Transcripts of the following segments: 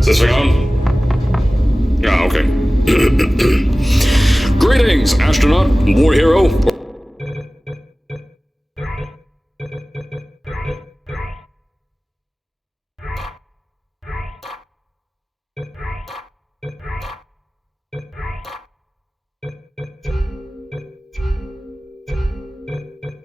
Is this thing on? Yeah, okay. Greetings, astronaut, war hero.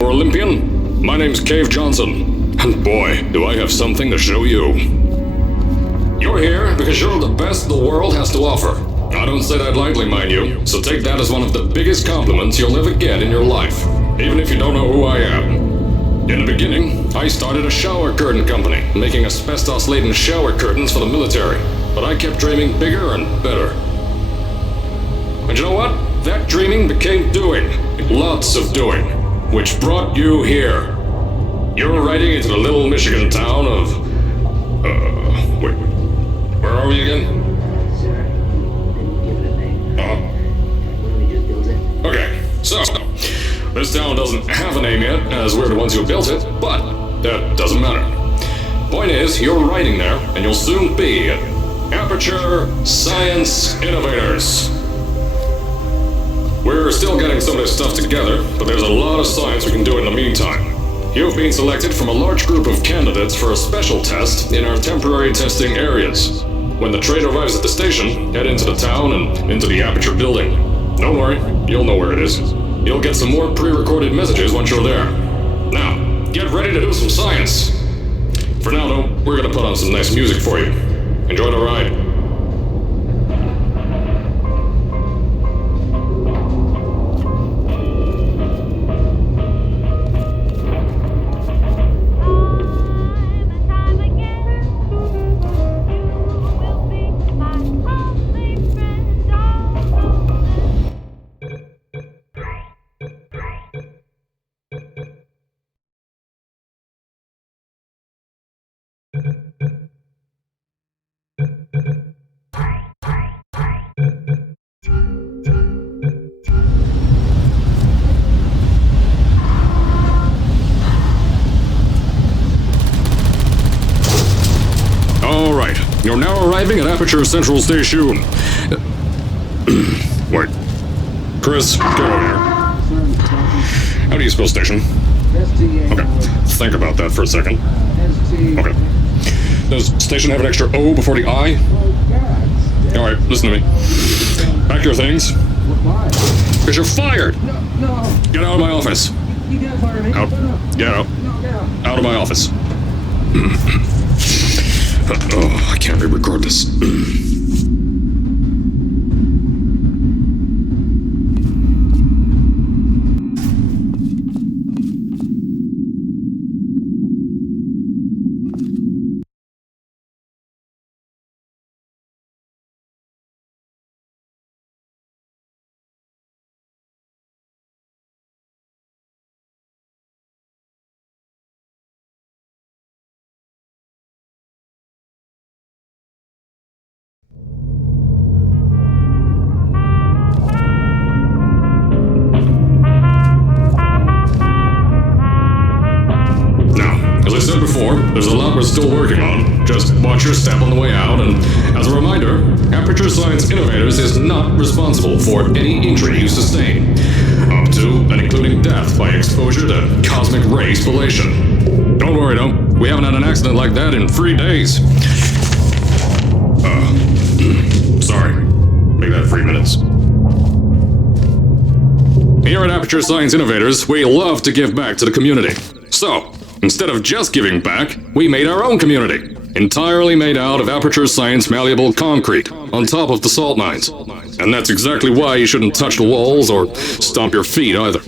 Olympian, my name's Cave Johnson, and boy, do I have something to show you. You're here because you're the best the world has to offer. I don't say that lightly, mind you, so take that as one of the biggest compliments you'll ever get in your life, even if you don't know who I am. In the beginning, I started a shower curtain company, making asbestos-laden shower curtains for the military, but I kept dreaming bigger and better. And you know what? That dreaming became doing. Lots of doing. Which brought you here. You're riding into the little Michigan town of... wait. Where are we again? Okay, so... this town doesn't have a name yet, as we're the ones who built it, but that doesn't matter. Point is, you're riding there, and you'll soon be at Aperture Science Innovators. We're still getting some of this stuff together, but there's a lot of science we can do in the meantime. You've been selected from a large group of candidates for a special test in our temporary testing areas. When the train arrives at the station, head into the town and into the Aperture building. Don't worry, you'll know where it is. You'll get some more pre-recorded messages once you're there. Now, get ready to do some science. For now, though, we're gonna put on some nice music for you. Enjoy the ride. You're now arriving at Aperture Central Station. Wait. Chris, get over here. How do you spell station? Okay, think about that for a second. Okay. Does station have an extra O before the I? Alright, listen to me. Pack your things. Because you're fired! Get out of my office. Out. Get out. Out of my office. Oh, I can't re-record this. There's a lot we're still working on. Just watch your step on the way out, and as a reminder, Aperture Science Innovators is not responsible for any injury you sustain, up to and including death by exposure to cosmic ray spallation. Don't worry though, we haven't had an accident like that in 3 days. Sorry. Make that 3 minutes. Here at Aperture Science Innovators, we love to give back to the community. So, instead of just giving back, we made our own community, entirely made out of Aperture Science malleable concrete, on top of the salt mines. And that's exactly why you shouldn't touch the walls or stomp your feet either.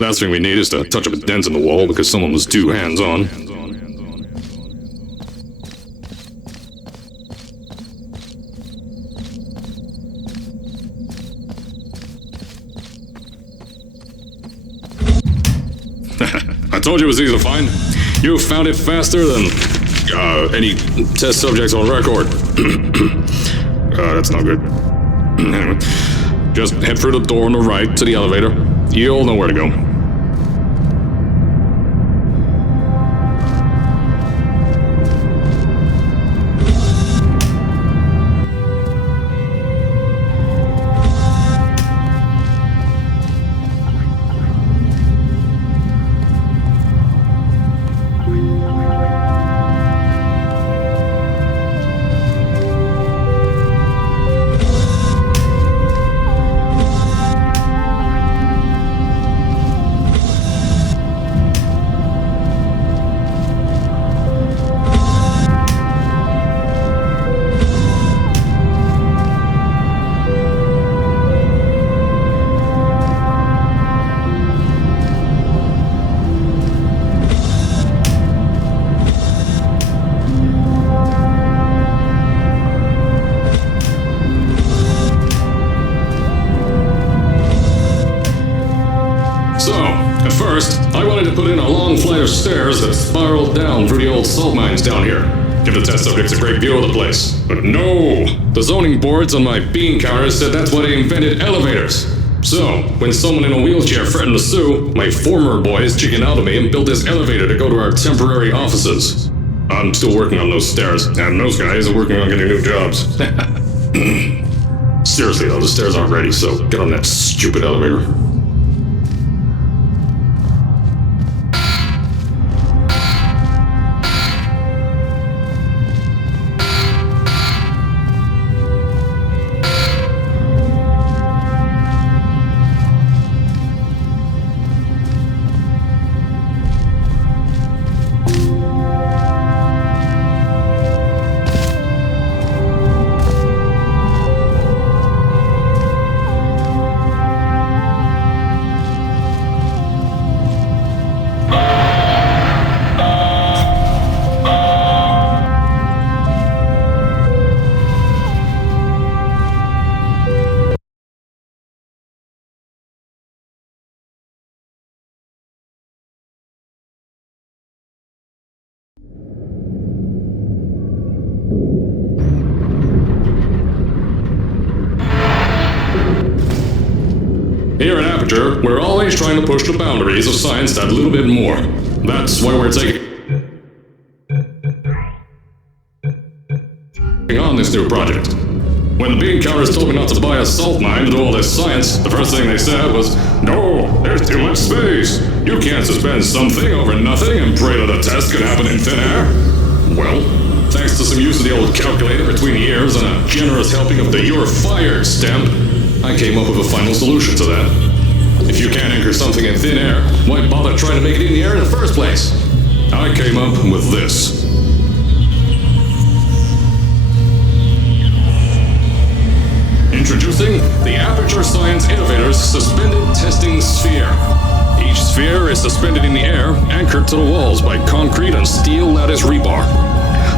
Last thing we need is to touch up a dent in the wall because someone was too hands-on. I told you it was easy to find. You found it faster than any test subjects on record. That's not good. Anyway, just head through the door on the right to the elevator. You'll know where to go. stairs that spiral down through the old salt mines down here. Give the test subjects a great view of the place. But no! The zoning boards on my bean counters said that's why they invented elevators. So, when someone in a wheelchair threatened to sue, my former boys chickened out of me and built this elevator to go to our temporary offices. I'm still working on those stairs, and those guys are working on getting new jobs. Seriously though, the stairs aren't ready, so get on that stupid elevator. Here at Aperture, we're always trying to push the boundaries of science that little bit more. That's why we're taking on this new project. When the bean counters told me not to buy a salt mine to do all this science, the first thing they said was, "No, there's too much space. You can't suspend something over nothing and pray that a test can happen in thin air." Well, thanks to some use of the old calculator between the ears and a generous helping of the "You're Fired" stamp, I came up with a final solution to that. If you can't anchor something in thin air, why bother trying to make it in the air in the first place? I came up with this. Introducing the Aperture Science Innovators Suspended Testing Sphere. Each sphere is suspended in the air, anchored to the walls by concrete and steel lattice rebar.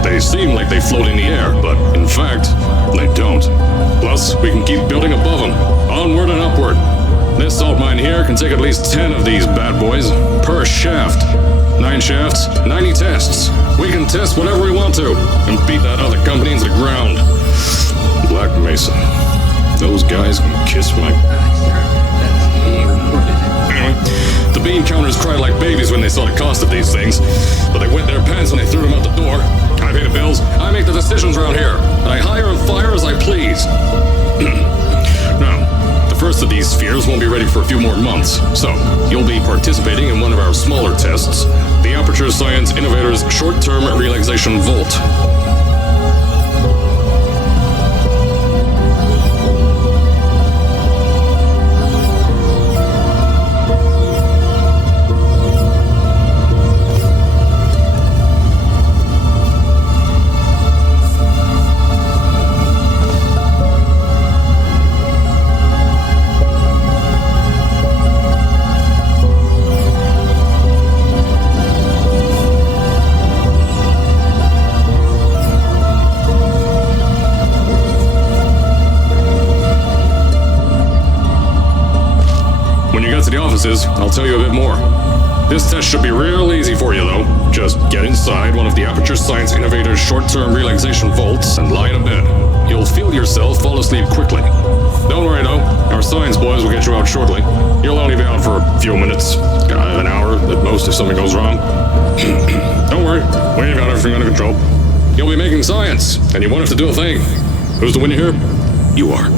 They seem like they float in the air, but in fact, they don't. Plus, we can keep building above them, onward and upward. This salt mine here can take at least 10 of these bad boys per shaft. 9 shafts, 90 tests. We can test whatever we want to and beat that other company into the ground. Black Mesa. Those guys can kiss my... Anyway, the bean counters cried like babies when they saw the cost of these things, but they wet their pants when they threw them out the door. I pay the bills, I make the decisions around here, and I hire and fire as I please. Now, the first of these spheres won't be ready for a few more months, so you'll be participating in one of our smaller tests, the Aperture Science Innovators Short-Term Relaxation Vault. I'll tell you a bit more. This test should be real easy for you though. Just get inside one of the Aperture Science Innovators short-term relaxation vaults and lie in a bed. You'll feel yourself fall asleep quickly. Don't worry though, our science boys will get you out shortly. You'll only be out for a few minutes, an hour at most if something goes wrong. Don't worry, we've got everything under control. You'll be making science, and you won't have to do a thing. Who's the winner here? You are.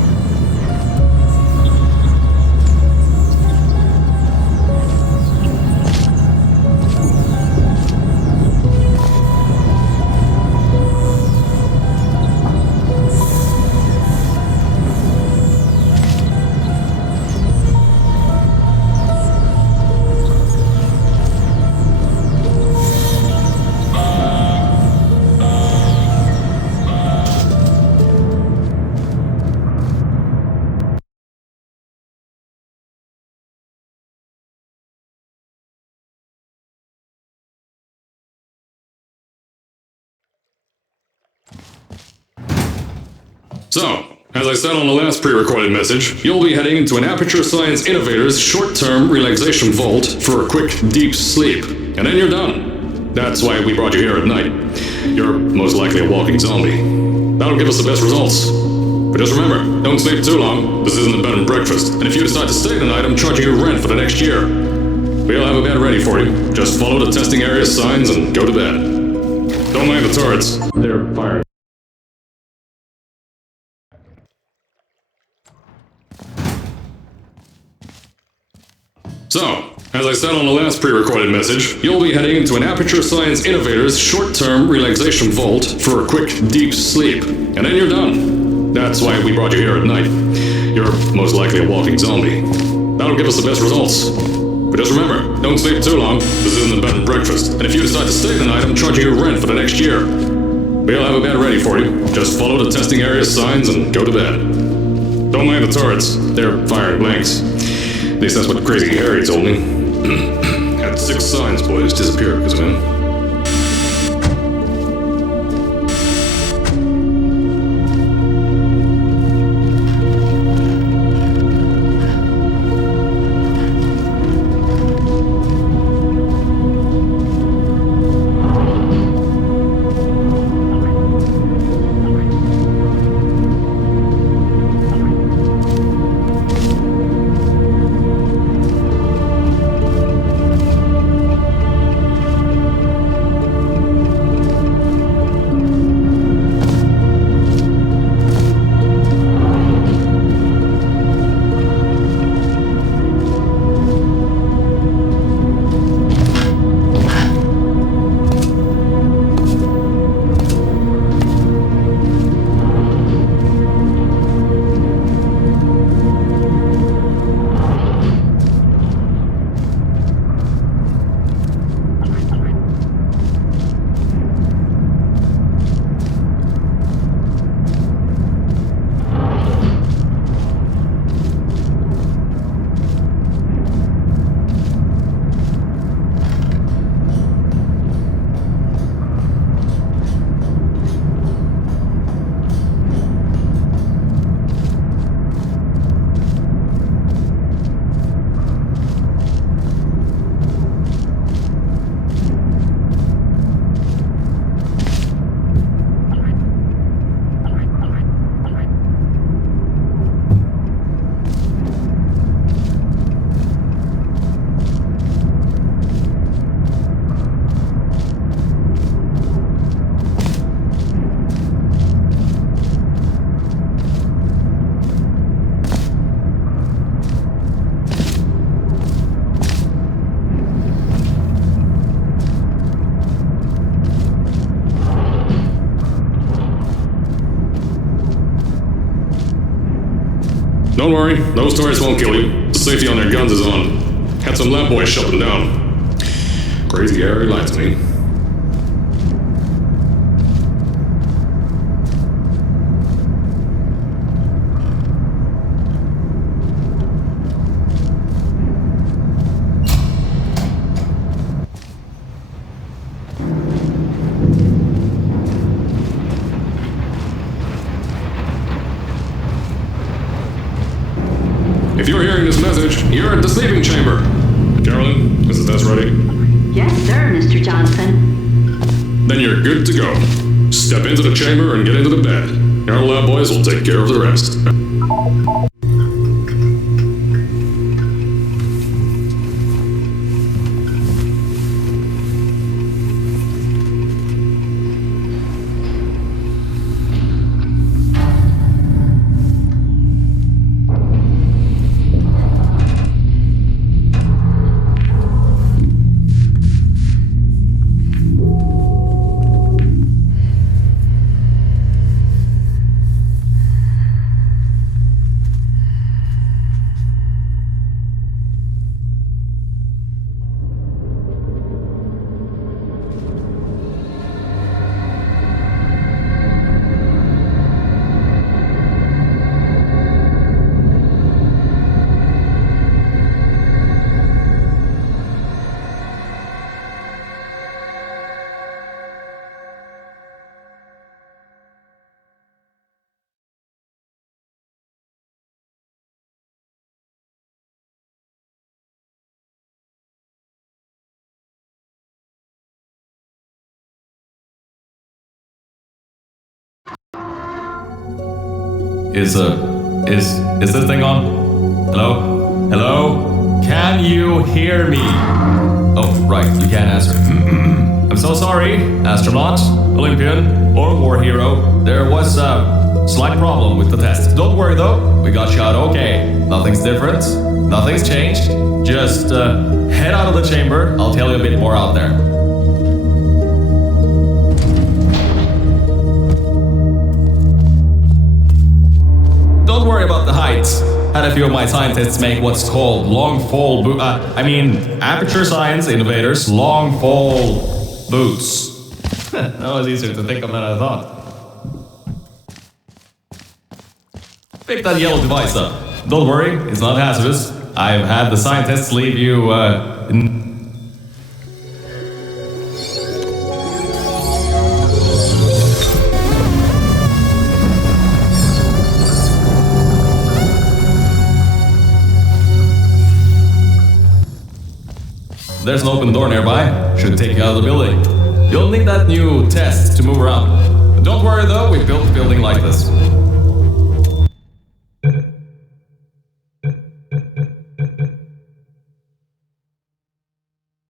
So, as I said on the last pre-recorded message, you'll be heading into an Aperture Science Innovators short-term relaxation vault for a quick, deep sleep. and then you're done. That's why we brought you here at night. You're most likely a walking zombie. That'll give us the best results. But just remember, don't sleep too long. This isn't a bed and breakfast, and if you decide to stay tonight, I'm charging you rent for the next year. We'll have a bed ready for you. Just follow the testing area signs and go to bed. Don't mind the turrets. They're firing. So, as I said on the last pre-recorded message, you'll be heading into an Aperture Science Innovators short-term relaxation vault for a quick, deep sleep. And then you're done. That's why we brought you here at night. You're most likely a walking zombie. That'll give us the best results. But just remember, don't sleep too long. This isn't a bed and breakfast, and if you decide to stay tonight, I'm charging you rent for the next year. We'll have a bed ready for you. Just follow the testing area signs and go to bed. Don't mind the turrets. They're firing blanks. At least that's what Crazy Harry told me. Had 6 signs, boys, disappeared because of him. Don't worry, those turrets won't kill you. The safety on their guns is on. Had some lab boys shut them down. Crazy Harry lied to me. If you're hearing this message, you're at the sleeping chamber. Carolyn, is the test ready? Yes, sir, Mr. Johnson. Then you're good to go. Step into the chamber and get into the bed. Our lab boys will take care of the rest. Is this thing on? Hello? Hello? Can you hear me? Oh, right, you can't answer. I'm so sorry, astronaut, Olympian, or war hero. There was a slight problem with the test. Don't worry though, we got you out okay. Nothing's different, nothing's changed. Just head out of the chamber, I'll tell you a bit more out there. Don't worry about the heights. Had a few of my scientists make what's called long-fall aperture science innovators, long-fall boots. That was easier to think of than I thought. Pick that yellow device up. Don't worry, it's not hazardous. I've had the scientists leave you, There's an open door nearby. Should take you out of the building. You'll need that new test to move around. Don't worry though, we built the building like this.